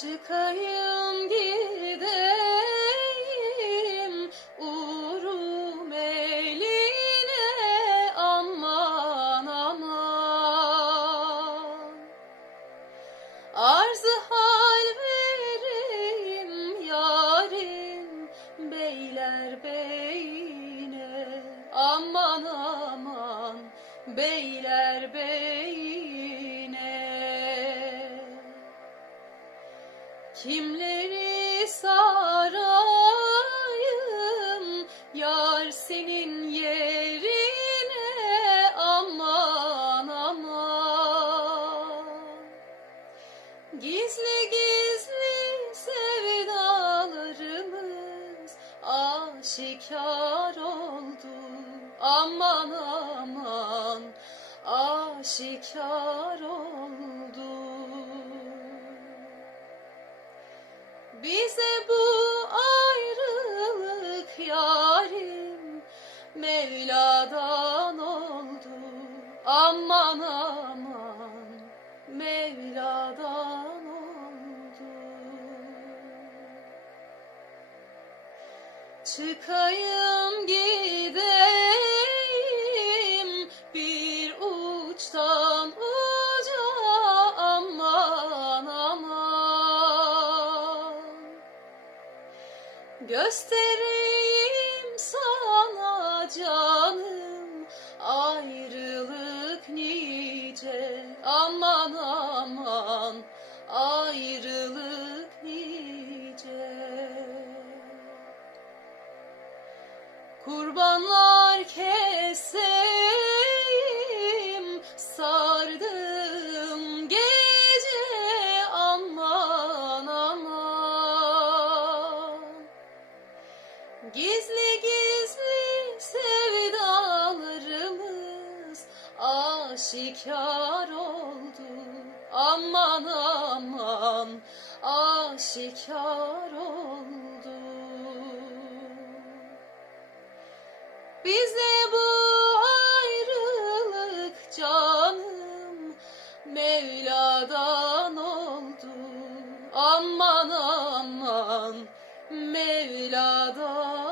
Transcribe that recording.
Çıkayım gideyim uğrum eline aman aman. Arzı hal vereyim yarim beyler beyine aman aman beyler beyine Kimleri sarayım? Yar senin yerine aman aman. Gizli gizli sevdalarımız aşikar oldu. Aman aman aşikar oldu Aman aman Mevla'dan oldu. Çıkayım gideyim bir uçtan uca aman aman. Göstereyim sana canım ayrılık aman aman ayrılık nice Kurbanlar keseyim sardım gece aman aman. Gizli aşikar oldu. Aman aman aşikar oldu. Bize bu ayrılık canım Mevla'dan oldu. Aman aman Mevla'dan